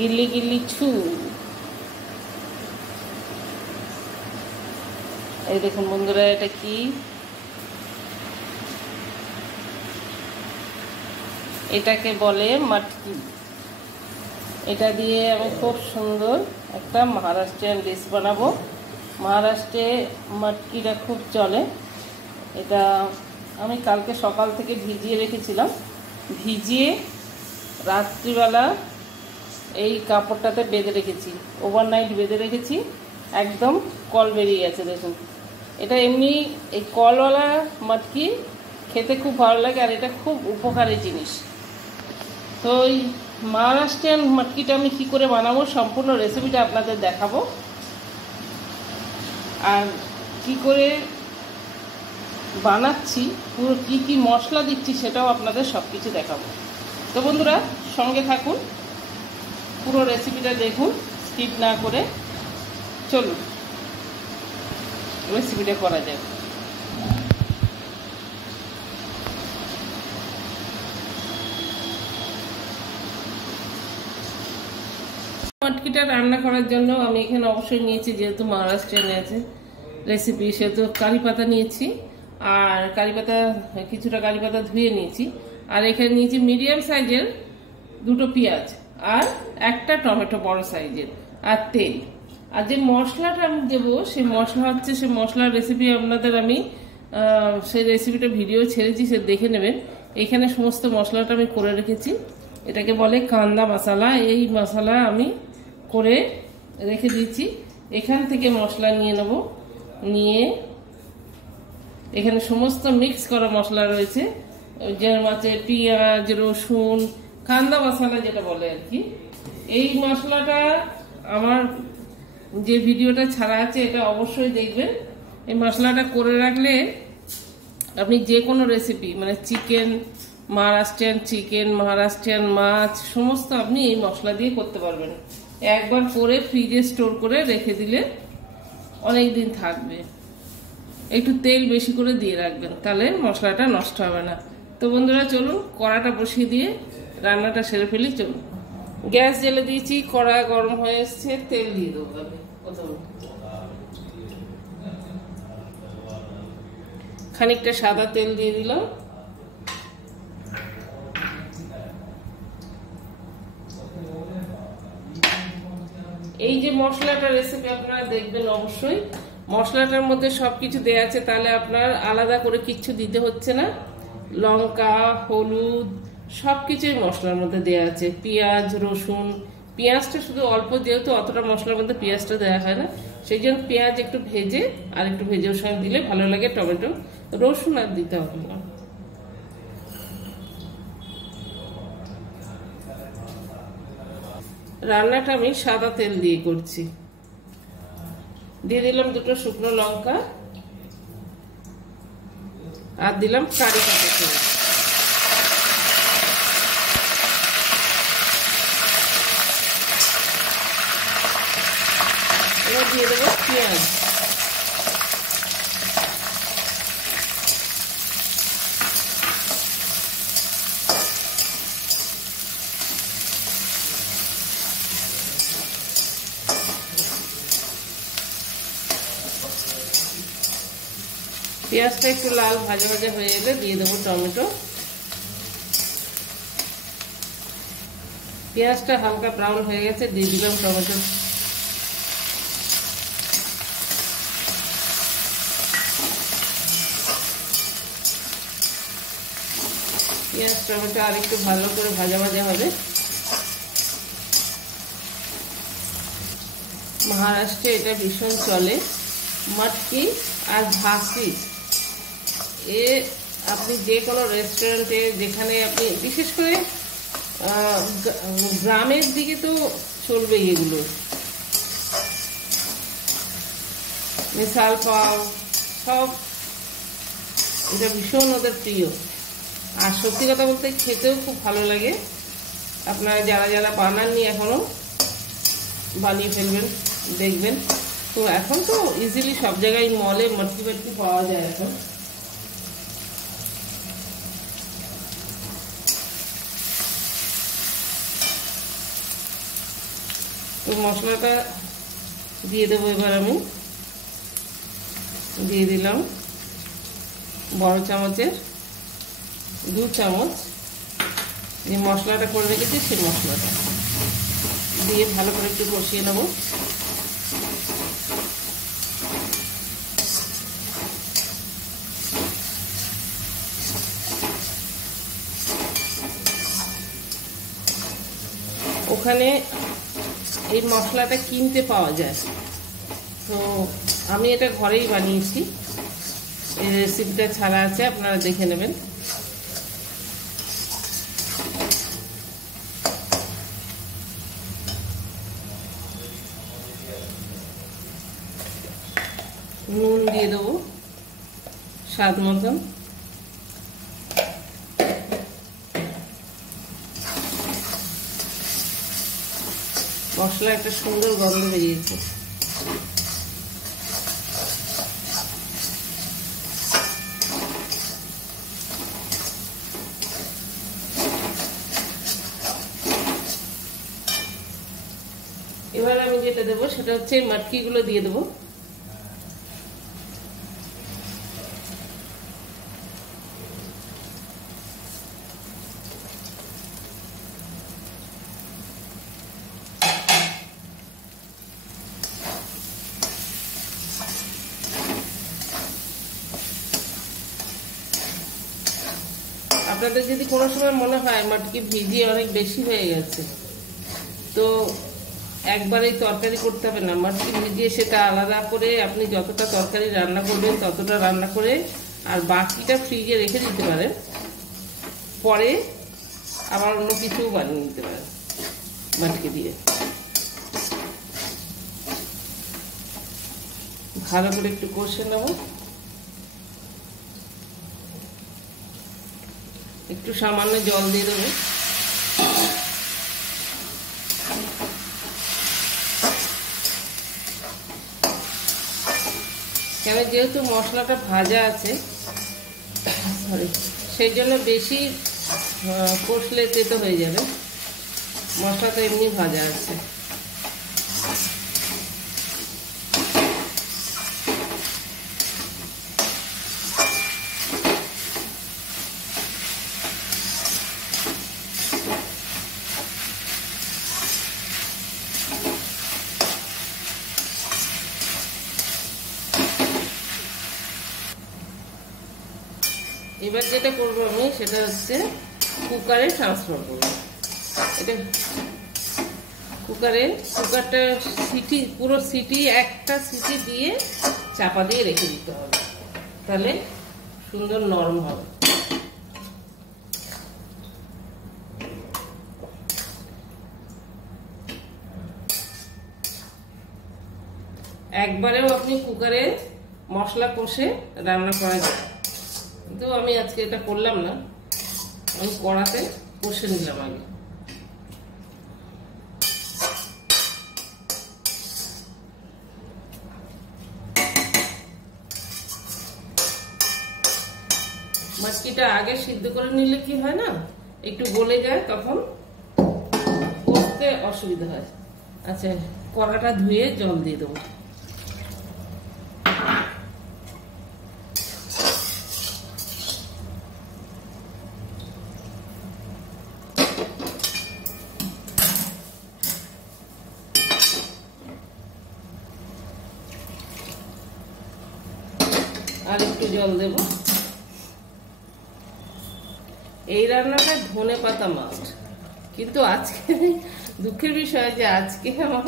গিল্লি গিল্লি ছু। এই দেখুন বন্ধুরা, এটা কি, এটাকে বলে মাটকি। এটা দিয়ে আমি খুব সুন্দর একটা মহারাষ্ট্রিয়ান ডিশ বানাবো। মহারাষ্ট্রে মাটকিটা খুব চলে। এটা আমি কালকে সকাল থেকে ভিজিয়ে রেখেছিলাম, ভিজিয়ে রাত্রিবেলা এই কাপড়টাতে বেঁধে রেখেছি, ওভারনাইট বেঁধে রেখেছি, একদম কল বেরিয়ে গেছে দেখুন। এটা এমনি এই কলওয়ালা মাটকি খেতে খুব ভালো লাগে, আর এটা খুব উপকারী জিনিস। তো এই মহারাষ্ট্রিয়ান মাটকিটা আমি কী করে বানাবো সম্পূর্ণ রেসিপিটা আপনাদের দেখাবো, আর কি করে বানাচ্ছি, পুরো কি কি মশলা দিচ্ছি সেটাও আপনাদের সব কিছু দেখাবো। তো বন্ধুরা সঙ্গে থাকুন, পুরো রেসিপিটা দেখুন স্কিপ না করে। চলুন রেসিপিটা করা যায়। মাটকিটা রান্না করার জন্য আমি এখানে অবশ্যই নিয়েছি, যেহেতু মহারাষ্ট্রিয়ান আছে রেসিপি, সেহেতু কারি পাতা নিয়েছি, আর কারি পাতা কিছুটা কারি পাতা ধুয়ে নিয়েছি, আর এখানে নিয়েছি মিডিয়াম সাইজের 2টো পেঁয়াজ, আর একটা টমেটো বড় সাইজের, আর তেল। আর যে মশলাটা আমি দেবো সেই মশলা হচ্ছে, সেই মশলার রেসিপি আপনাদের আমি সেই রেসিপিটা ভিডিও ছেড়েছি, সে দেখে নেবেন। এখানে সমস্ত মশলাটা আমি করে রেখেছি, এটাকে বলে কান্দা মশলা। এই মশলা আমি করে রেখে দিয়েছি। এখান থেকে মশলা নিয়ে নেব, নিয়ে এখানে সমস্ত মিক্স করা মশলা রয়েছে, যেমন আছে পেঁয়াজ, রসুন, কান্দা মশলা যেটা বলে আর কি। এই মশলাটা আমার যে ভিডিওটা ছাড়া আছে এটা অবশ্যই দেখবেন। এই মশলাটা করে রাখলে আপনি যে কোনো রেসিপি, মানে চিকেন, মহারাষ্ট্রিয়ান চিকেন, মহারাষ্ট্রিয়ান মাছ, সমস্ত আপনি এই মশলা দিয়ে করতে পারবেন। একবার করে ফ্রিজে স্টোর করে রেখে দিলে অনেক দিন থাকবে। একটু তেল বেশি করে দিয়ে রাখবেন, তাহলে মশলাটা নষ্ট হবে না। তো বন্ধুরা চলুন কড়াটা বসিয়ে দিয়ে রান্নাটা সেরে ফেলি। চলুন, গ্যাস জ্বেলে দিয়েছি, কড়া গরম হয়ে এসছে, তেল দিয়ে দেবো। আমি প্রথমে খানিকটা সাদা তেল দিয়ে দিলাম। এই যে মশলাটা রেসিপি আপনারা দেখবেন অবশ্যই, মশলাটার মধ্যে সবকিছু দেয়া আছে, তাহলে আপনার আলাদা করে কিচ্ছু দিতে হচ্ছে না। লঙ্কা, হলুদ সবকিছুই মশলার মধ্যে দেয়া আছে, পেঁয়াজ, রসুন। পেঁয়াজটা শুধু অল্প, যেহেতু অতটা মশলার মধ্যে পেঁয়াজটা দেওয়া হয় না, সেই জন্য পেঁয়াজ একটু ভেজে, আর একটু ভেজে ওর সঙ্গে দিলে ভালো লাগে। টমেটো, রসুন আর দিতে হবে না। রান্নাটা আমি সাদা তেল দিয়ে করছি। দিয়ে দিলাম 2টো শুকনো লঙ্কা, আর দিলাম কারি পাতা তেল। এবার দিয়ে দেবো পেঁয়াজ। পেঁয়াজটা একটু লাল ভাজা ভাজা হয়ে এলে দিয়ে দেবো টমেটো। পেঁয়াজটা হালকা ব্রাউন হয়ে গেছে, দিয়ে দিলাম টমেটো। পেঁয়াজ টমেটো আর একটু ভালো করে ভাজা ভাজা হবে। মহারাষ্ট্রে এটা ভীষণ চলে, মাটকি আর ভাকরি। এ আপনি যে কোনো রেস্টুরেন্টে, যেখানে আপনি, বিশেষ করে গ্রামের দিকে তো চলবেই এগুলো। মিসাল পাও সব, এটা ভীষণ ওদের প্রিয়। আর সত্যি কথা বলতে খেতেও খুব ভালো লাগে। আপনারা যারা যারা বানাননি এখনো, বানিয়ে ফেলবেন, দেখবেন। তো এখন তো ইজিলি সব জায়গায় মলে মাটকি ফাটকি পাওয়া যায় এখন। তো মশলাটা দিয়ে দেবো। এবার আমি দিয়ে দিলাম বড় চামচের 2 চামচ যে মশলাটা করে রেখেছি সেই মশলাটা দিয়ে ভালো করে একটু কষিয়ে নেব। ওখানে এই মশলাটা কিনতে পাওয়া যায়, তো আমি এটা ঘরেই বানিয়েছি। এই রেসিপিটা ছাড়া আছে, আপনারা দেখে নেবেন। নুন দিয়ে দেবো স্বাদ মতন। মশলা একটা সুন্দর গন্ধ বেরিয়েছে। এবার আমি যেটা দেবো সেটা হচ্ছে মটকিগুলো দিয়ে দেবো। আপনাদের যদি কোনো সময় মনে হয় মটকি ভিজিয়ে অনেক বেশি হয়ে গেছে, তো একবারেই তরকারি করতে হবে না। মটকি ভিজিয়ে সেটা আলাদা করে আপনি যতটা তরকারি রান্না করবেন ততটা রান্না করে আর বাকিটা ফ্রিজে রেখে দিতে পারেন, পরে আবার অন্য কিছু বানিয়ে নিতে পারেন মটকি দিয়ে। ভালো করে একটু কষে নেব। একটু সামান্য জল দিয়ে দেবো। কেন, যেহেতু মশলাটা ভাজা আছে, সেই জন্য বেশি কষলে তেতো হয়ে যাবে। মশলাটা এমনি ভাজা আছে। এবার যেটা করবো আমি সেটা হচ্ছে কুকারে ট্রান্সফার করবো। এটা কুকারটা সিটি, পুরো সিটি, একটা সিটি দিয়ে চাপা দিয়ে রেখে দিতে হবে, তাহলে সুন্দর নরম হবে। একবারেও আপনি কুকারে মশলা কষে রান্না করা যায়, কিন্তু আমি আজকে এটা করলাম না। আমি কড়াতে কষে নিলাম আগে। মাছকিটা আগে সিদ্ধ করে নিলে কি হয় না, একটু গলে যায়, তখন কষতে অসুবিধা হয়। আচ্ছা, কড়াটা ধুয়ে জল দিয়ে দেবো। আর একটু জল দেব। এই রান্নাটা ধনে পাতা মাস্ট, কিন্তু আজকে দুঃখের বিষয় যে আজকে আমার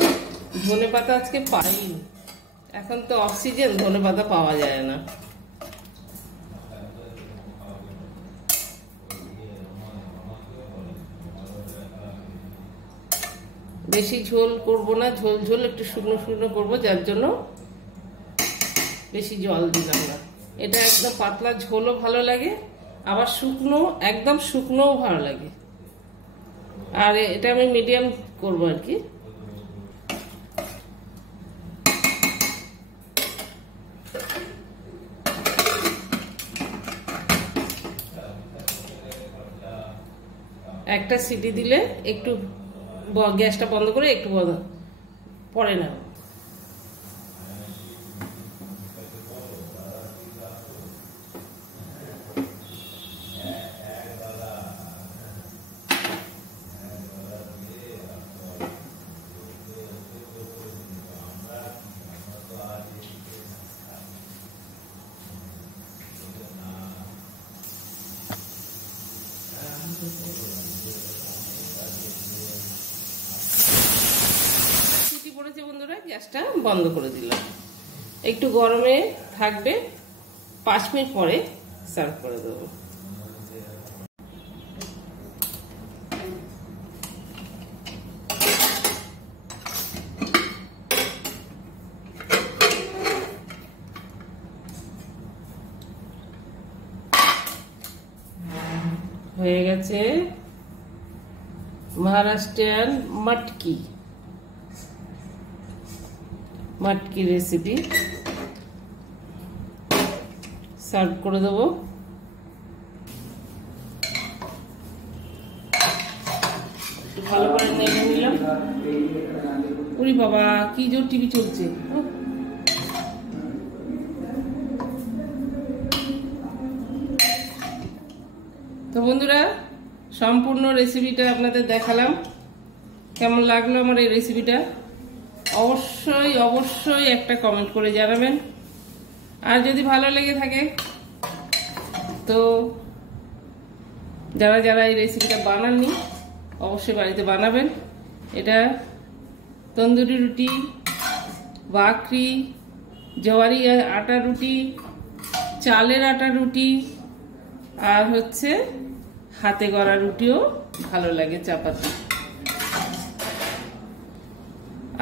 ধনে পাতা আজকে পাইনি। এখন তো অফ সিজন, ধনে পাতা পাওয়া যায় না। বেশি ঝোল করব না, ঝোল ঝোল একটু শুকনো শুকনো করবো, যার জন্য বেশি জল দিলাম না। এটা একদম পাতলা ঝোলও ভালো লাগে, আবার শুকনো, একদম শুকনোও ভালো লাগে। আর এটা আমি মিডিয়াম করবো আর কি। একটা সিটি দিলে একটু গ্যাসটা বন্ধ করে একটু পরে নাও। সিটি পড়েছে বন্ধুরা, গ্যাসটা বন্ধ করে দিলাম। একটু গরমে থাকবে, 5 মিনিট পরে সার্ভ করে দেবো। হয়ে গেছে মহারাষ্ট্রিয়ান মটকি রেসিপি। সার্ভ করে দেবো। একটু ভালো করে নেড়ে নিলাম। ওরে বাবা, কি জোর টিভি চলছে। তো বন্ধুরা, সম্পূর্ণ রেসিপিটা আপনাদের দেখালাম। কেমন লাগলো আমার এই রেসিপিটা অবশ্যই অবশ্যই একটা কমেন্ট করে জানাবেন। আর যদি ভালো লেগে থাকে তো যারা যারা এই রেসিপিটা বানাননি অবশ্যই বাড়িতে বানাবেন। এটা তন্দুরি রুটি, বাকরি, জওয়ারি আটা রুটি, চালের আটা রুটি, আর হচ্ছে হাতে গড়া রুটিও ভালো লাগে, চাপাতি।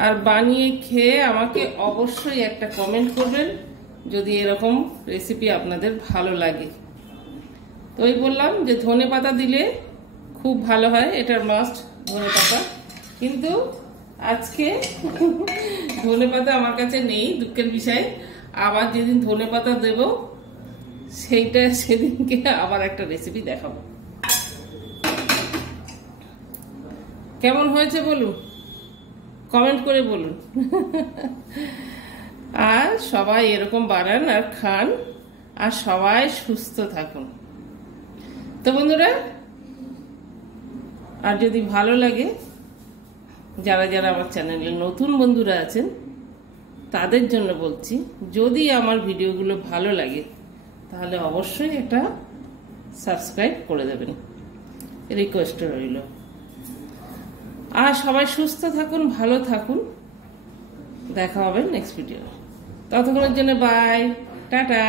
আর বানিয়ে খেয়ে আমাকে অবশ্যই একটা কমেন্ট করবেন যদি এরকম রেসিপি আপনাদের ভালো লাগে। তো ওই বললাম যে ধনেপাতা দিলে খুব ভালো হয়, এটার মাস্ট ধনেপাতা। কিন্তু আজকে ধনেপাতা আমার কাছে নেই, দুঃখের বিষয়। আবার যেদিন ধনেপাতা দেব সেদিনকে আবার একটা রেসিপি দেখাবো। কেমন হয়েছে বলুন, কমেন্ট করে বলুন। আর সবাই এরকম বানান আর খান, আর সবাই সুস্থ থাকুন। তো বন্ধুরা, আর যদি ভালো লাগে, যারা যারা আমার চ্যানেলে নতুন বন্ধুরা আছেন তাদের জন্য বলছি, যদি আমার ভিডিওগুলো ভালো লাগে তাহলে অবশ্যই একটা সাবস্ক্রাইব করে দেবেন, রিকোয়েস্ট রইল। আর সবাই সুস্থ থাকুন, ভালো থাকুন। দেখা হবে নেক্সট ভিডিও। ততক্ষণের জন্য বাই, টাটা।